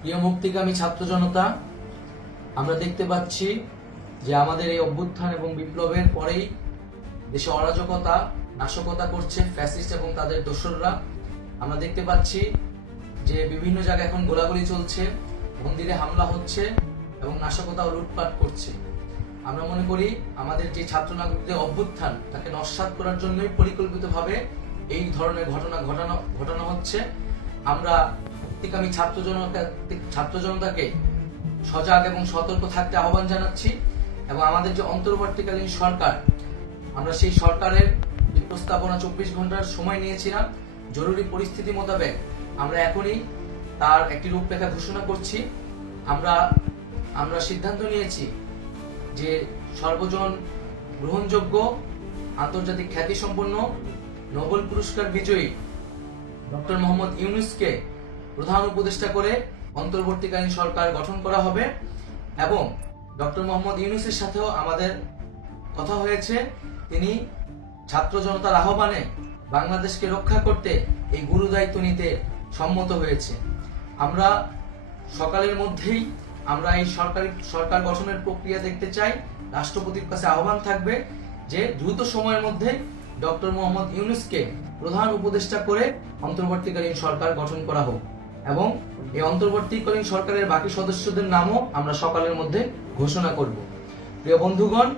প্রিয় মুক্তিকামী ছাত্র জনতা, আমরা দেখতে পাচ্ছি যে আমাদের এই অভ্যুত্থান এবং বিপ্লবের পরেই দেশে অরাজকতা নাশকতা করছে ফ্যাসিস্ট এবং তাদের দোসররা। আমরা দেখতে পাচ্ছি যে বিভিন্ন জায়গায় এখন গোলাগুলি চলছে, মন্দিরে হামলা হচ্ছে এবং নাশকতা ও লুটপাট করছে। আমরা মনে করি আমাদের যে ছাত্র নাগরিকদের অভ্যুত্থান তাকে নস্যাৎ করার জন্যই পরিকল্পিতভাবে এই ধরনের ঘটনা ঘটানো হচ্ছে। আমরা মুক্তিকামী ছাত্র জনতাকে সজাগ এবং সতর্ক থাকতে আহ্বান জানাচ্ছি এবং আমাদের যে অন্তর্বর্তীকালীন সরকার, আমরা সেই সরকারের প্রস্তাবনা 24 ঘন্টার সময় নিয়েছিলাম। জরুরি পরিস্থিতি মোতাবেক আমরা এখনই তার একটি রূপরেখা ঘোষণা করছি। আমরা সিদ্ধান্ত নিয়েছি যে সর্বজন গ্রহণযোগ্য আন্তর্জাতিক খ্যাতিসম্পন্ন নোবেল পুরস্কার বিজয়ী ডক্টর মোহাম্মদ ইউনূসকে প্রধান উপদেষ্টা করে অন্তর্বর্তীকালীন সরকার গঠন করা হবে এবং ডক্টর মোহাম্মদ ইউনূসের সাথেও আমাদের কথা হয়েছে। তিনি ছাত্র জনতার আহ্বানে বাংলাদেশকে রক্ষা করতে এই গুরু দায়িত্ব নিতে সম্মত হয়েছে। আমরা সকালের মধ্যেই আমরা এই সরকার গঠনের প্রক্রিয়া দেখতে চাই। রাষ্ট্রপতির কাছে আহ্বান থাকবে যে দ্রুত সময়ের মধ্যে ডক্টর মোহাম্মদ ইউনূসকে প্রধান উপদেষ্টা করে অন্তর্বর্তীকালীন সরকার গঠন করা হোক এবং এই অন্তর্বর্তীকালীন সরকারের বাকি সদস্যদের নামও আমরা সকালের মধ্যে ঘোষণা করব। প্রিয় বন্ধুগণ,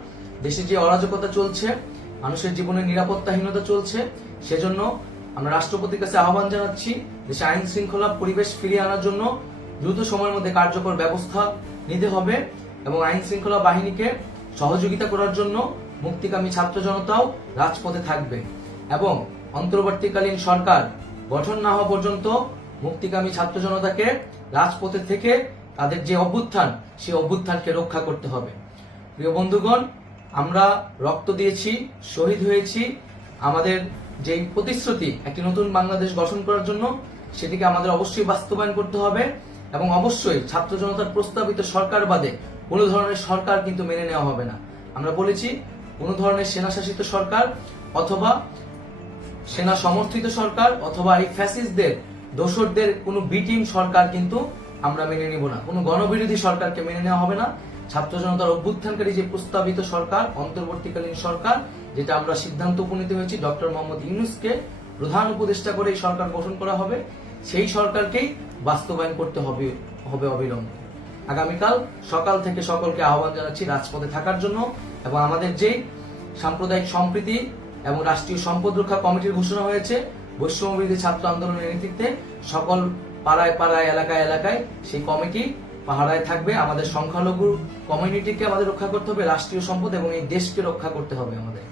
দেশে যে অরাজকতা চলছে, মানুষের জীবনে নিরাপত্তাহীনতা চলছে, সেজন্য আমরা রাষ্ট্রপতির কাছে আহ্বান জানাচ্ছি দেশে আইন শৃঙ্খলা পরিবেশ ফিরিয়ে আনার জন্য দ্রুত সময়ের মধ্যে কার্যকর ব্যবস্থা নিতে হবে এবং আইন শৃঙ্খলা বাহিনীকে সহযোগিতা করার জন্য মুক্তিকামী ছাত্র জনতাও রাজপথে থাকবে এবং অন্তর্বর্তীকালীন সরকার গঠন না হওয়া পর্যন্ত মুক্তিকামী ছাত্র জনতাকে রাজপথে থেকে তাদের যে অভ্যুত্থান সেই অভ্যুত্থানকে রক্ষা করতে হবে। প্রিয় বন্ধুগণ, আমরা রক্ত দিয়েছি, শহীদ হয়েছি। আমাদের যে প্রতিশ্রুতি একটি নতুন বাংলাদেশ গঠন করার জন্য, সেটিকে আমাদের অবশ্যই বাস্তবায়ন করতে হবে এবং অবশ্যই ছাত্র জনতার প্রস্তাবিত সরকার বাদে কোনো ধরনের সরকার কিন্তু মেনে নেওয়া হবে না। আমরা বলেছি কোনো ধরনের সেনা শাসিত সরকার অথবা সেনা সমর্থিত সরকার অথবা এই ফ্যাসিস্টদের দোসরদের কোনো বিটিম সরকার কিন্তু আমরা মেনে নিব না। কোনো গণবিরোধী সরকারকে মেনে নেওয়া হবে না। ছাত্র জনতার অভ্যুত্থানকারী যে প্রস্তাবিত সরকার, অন্তর্বর্তীকালীন সরকার, যেটা আমরা সিদ্ধান্ত উপনীত হয়েছি ডক্টর মোহাম্মদ ইউনূসকে প্রধান উপদেষ্টা করে এই সরকার গঠন করা হবে, সেই সরকারকেই বাস্তবায়ন করতে হবে অবিলম্বে। আগামীকাল সকাল থেকে সকলকে আহ্বান জানাচ্ছি রাজপথে থাকার জন্য এবং আমাদের যে সাম্প্রদায়িক সম্প্রীতি এবং রাষ্ট্রীয় সম্পদ রক্ষা কমিটির ঘোষণা হয়েছে বৈষম্যবিরোধী ছাত্র আন্দোলনের নেতৃত্বে, সকল পাড়ায় পাড়ায় এলাকায় এলাকায় সেই কমিটি পাহারায় থাকবে। আমাদের সংখ্যালঘু কমিউনিটিকে আমাদের রক্ষা করতে হবে, রাষ্ট্রীয় সম্পদ এবং এই দেশকে রক্ষা করতে হবে আমাদের।